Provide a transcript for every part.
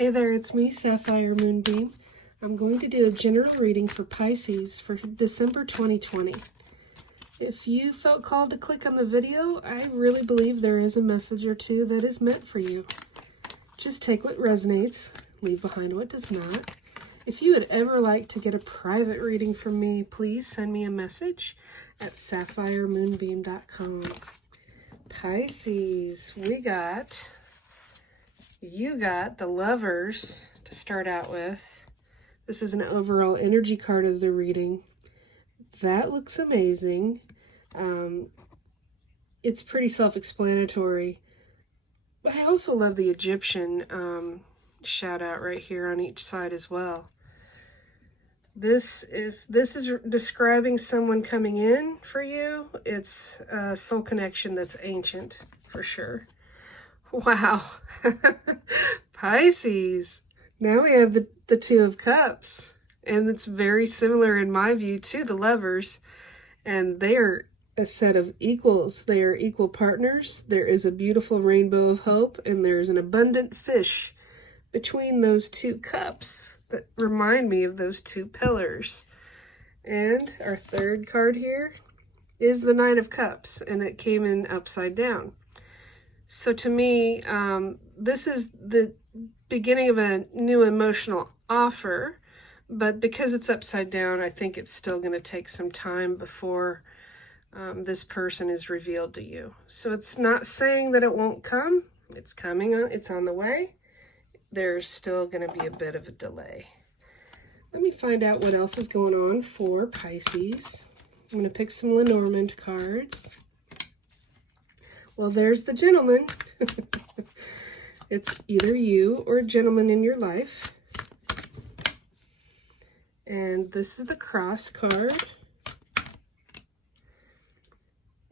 Hey there, it's me, Sapphire Moonbeam. I'm going to do a general reading for Pisces for December 2020. If you felt called to click on the video, I really believe there is a message or two that is meant for you. Just take what resonates, leave behind what does not. If you would ever like to get a private reading from me, please send me a message at sapphiremoonbeam.com. Pisces, you got the Lovers to start out with. This is an overall energy card of the reading. That looks amazing. It's pretty self-explanatory. But I also love the Egyptian shout out right here on each side as well. If this is describing someone coming in for you, it's a soul connection that's ancient for sure. Wow. Pisces. Now we have the Two of Cups. And it's very similar in my view to the Lovers. And they are a set of equals. They are equal partners. There is a beautiful rainbow of hope. And there's an abundant fish between those two cups that remind me of those two pillars. And our third card here is the Knight of Cups. And it came in upside down. So to me, this is the beginning of a new emotional offer, but because it's upside down, I think it's still going to take some time before this person is revealed to you. So it's not saying that it won't come. It's coming, it's on the way. There's still going to be a bit of a delay. Let me find out what else is going on for Pisces. I'm going to pick some Lenormand cards. Well, there's the gentleman. It's either you or a gentleman in your life. And this is the Cross card.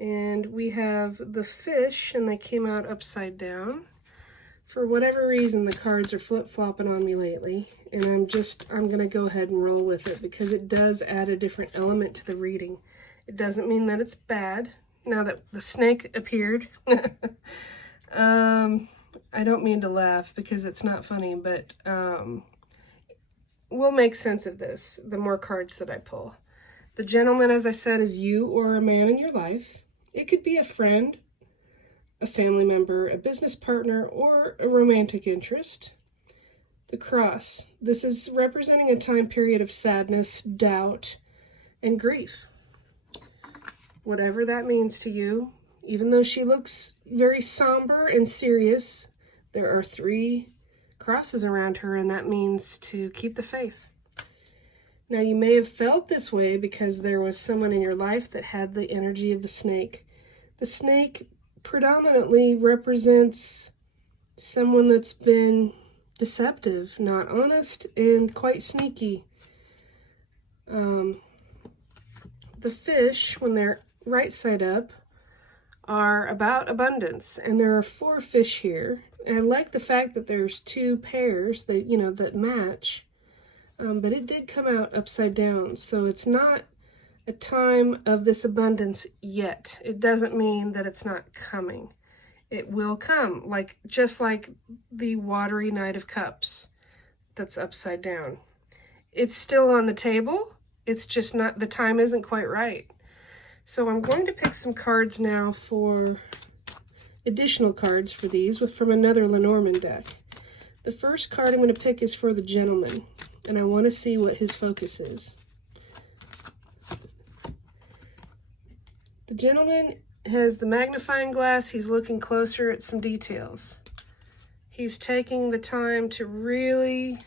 And we have the fish, and they came out upside down. For whatever reason, the cards are flip-flopping on me lately. And I'm going to go ahead and roll with it because it does add a different element to the reading. It doesn't mean that it's bad. Now that the snake appeared, I don't mean to laugh because it's not funny, but we'll make sense of this the more cards that I pull. The gentleman, as I said, is you or a man in your life. It could be a friend, a family member, a business partner, or a romantic interest. The Cross. This is representing a time period of sadness, doubt, and grief. Whatever that means to you, even though she looks very somber and serious, there are 3 crosses around her, and that means to keep the faith. Now, you may have felt this way because there was someone in your life that had the energy of the snake. The snake predominantly represents someone that's been deceptive, not honest, and quite sneaky. The fish, when they're right side up, are about abundance, and there are 4 fish here. And I like the fact that there's 2 pairs that that match, but it did come out upside down, so it's not a time of this abundance yet. It doesn't mean that it's not coming. It will come, just like the watery Knight of Cups that's upside down. It's still on the table. It's just not, the time isn't quite right. So I'm going to pick some cards now for additional cards for these from another Lenormand deck. The first card I'm going to pick is for the gentleman, and I want to see what his focus is. The gentleman has the magnifying glass. He's looking closer at some details. He's taking the time to really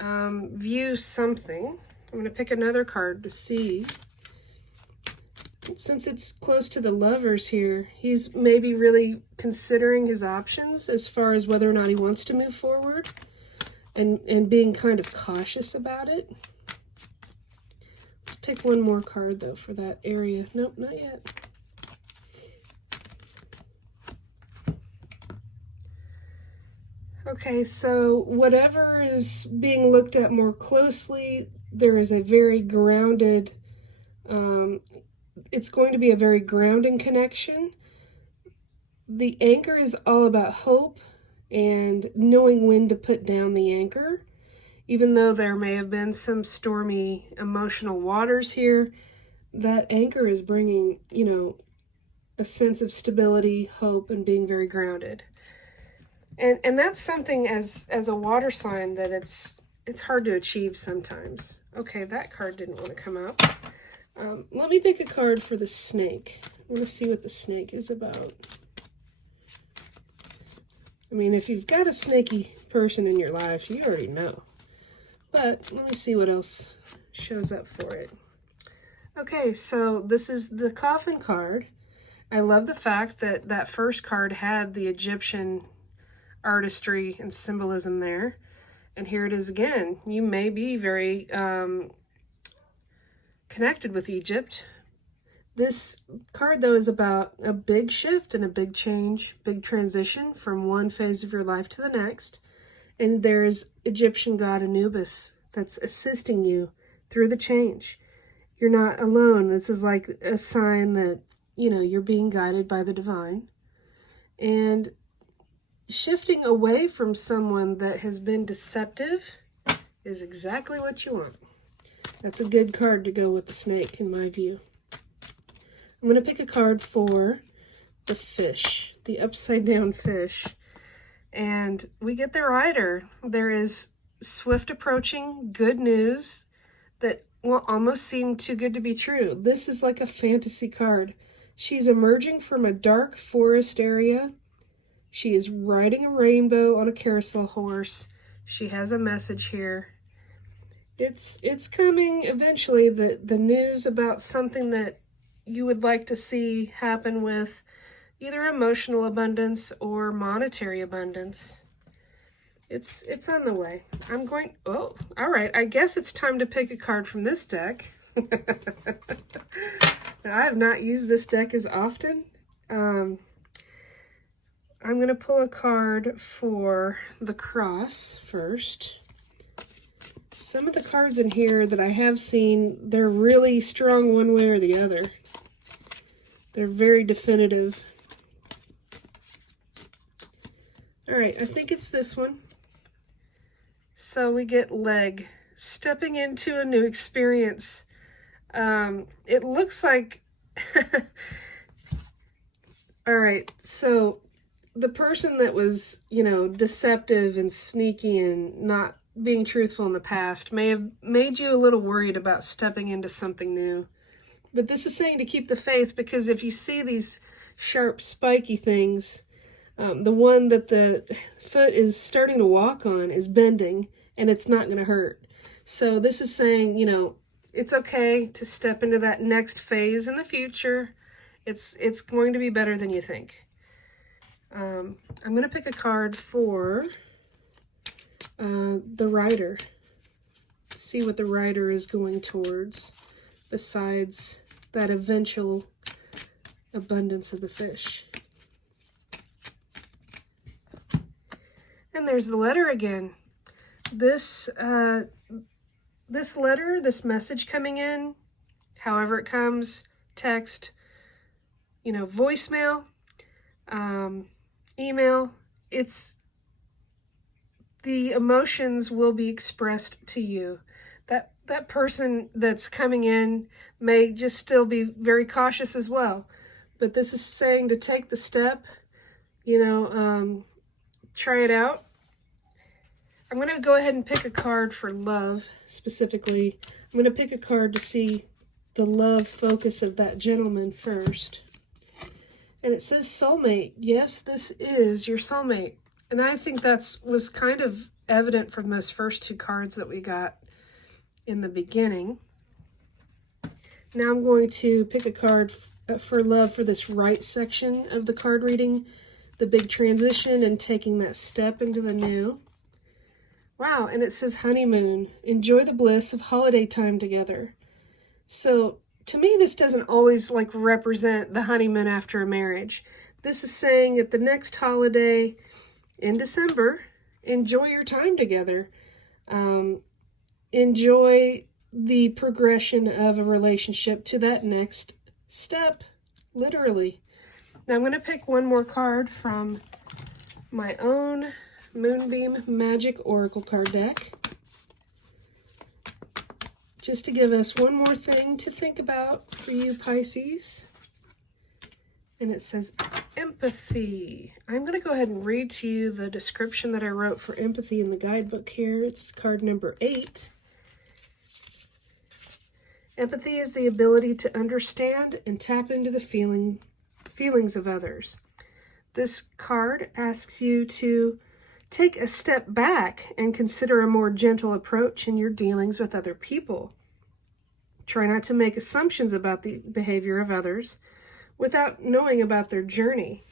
view something. I'm going to pick another card to see. Since it's close to the Lovers here, he's maybe really considering his options as far as whether or not he wants to move forward and being kind of cautious about it. Let's pick one more card, though, for that area. Nope, not yet. Okay, so whatever is being looked at more closely, there is a very grounded it's going to be a very grounding connection. The anchor is all about hope and knowing when to put down the anchor. Even though there may have been some stormy emotional waters here, that anchor is bringing, you know, a sense of stability, hope, and being very grounded. And that's something as a water sign that it's hard to achieve sometimes. Okay, that card didn't want to come out. Let me pick a card for the snake. I want to see what the snake is about. I mean, if you've got a snaky person in your life, you already know. But let me see what else shows up for it. Okay, so this is the coffin card. I love the fact that that first card had the Egyptian artistry and symbolism there. And here it is again. You may be very connected with Egypt. This card, though, is about a big shift and a big change, big transition from one phase of your life to the next. And there's Egyptian god Anubis that's assisting you through the change. You're not alone. This is like a sign that, you know, you're being guided by the divine. And shifting away from someone that has been deceptive is exactly what you want. That's a good card to go with the snake, in my view. I'm going to pick a card for the fish, the upside down fish. And we get the rider. There is swift approaching good news that will almost seem too good to be true. This is like a fantasy card. She's emerging from a dark forest area. She is riding a rainbow on a carousel horse. She has a message here. It's coming eventually, the news about something that you would like to see happen with either emotional abundance or monetary abundance. It's on the way. Oh, all right. I guess it's time to pick a card from this deck. I have not used this deck as often. I'm going to pull a card for the cross first. Some of the cards in here that I have seen, they're really strong one way or the other. They're very definitive. All right, I think it's this one. So we get leg, stepping into a new experience. It looks like, all right, so the person that was, you know, deceptive and sneaky and not being truthful in the past may have made you a little worried about stepping into something new. But this is saying to keep the faith, because if you see these sharp, spiky things, the one that the foot is starting to walk on is bending, and it's not going to hurt. So this is saying, you know, it's okay to step into that next phase in the future. It's going to be better than you think. I'm going to pick a card for the rider. See what the rider is going towards, besides that eventual abundance of the fish. And there's the letter again. This letter, this message coming in, however it comes, text, you know, voicemail, email, the emotions will be expressed to you. That person that's coming in may just still be very cautious as well. But this is saying to take the step, you know, try it out. I'm going to go ahead and pick a card for love, specifically. I'm going to pick a card to see the love focus of that gentleman first. And it says soulmate. Yes, this is your soulmate. And I think was kind of evident from those first two cards that we got in the beginning. Now I'm going to pick a card for love for this right section of the card reading, the big transition and taking that step into the new. Wow, and it says honeymoon. Enjoy the bliss of holiday time together. So to me, this doesn't always like represent the honeymoon after a marriage. This is saying at the next holiday in December, enjoy your time together. Enjoy the progression of a relationship to that next step, literally. Now I'm going to pick one more card from my own Moonbeam Magick Oracle card deck, just to give us one more thing to think about for you Pisces. And it says empathy. I'm going to go ahead and read to you the description that I wrote for empathy in the guidebook here. It's card number 8. Empathy is the ability to understand and tap into the feelings of others. This card asks you to take a step back and consider a more gentle approach in your dealings with other people. Try not to make assumptions about the behavior of others without knowing about their journey.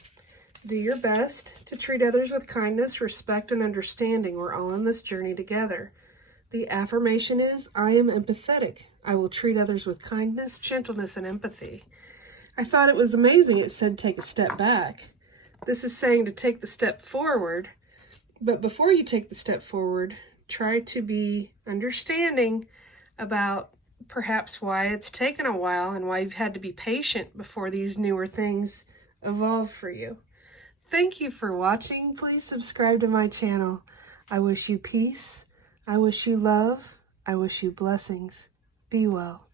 Do your best to treat others with kindness, respect, and understanding. We're all on this journey together. The affirmation is, I am empathetic. I will treat others with kindness, gentleness, and empathy. I thought it was amazing. It said take a step back. This is saying to take the step forward, but before you take the step forward, try to be understanding about perhaps why it's taken a while and why you've had to be patient before these newer things evolve for you. Thank you for watching. Please subscribe to my channel. I wish you peace. I wish you love. I wish you blessings. Be well.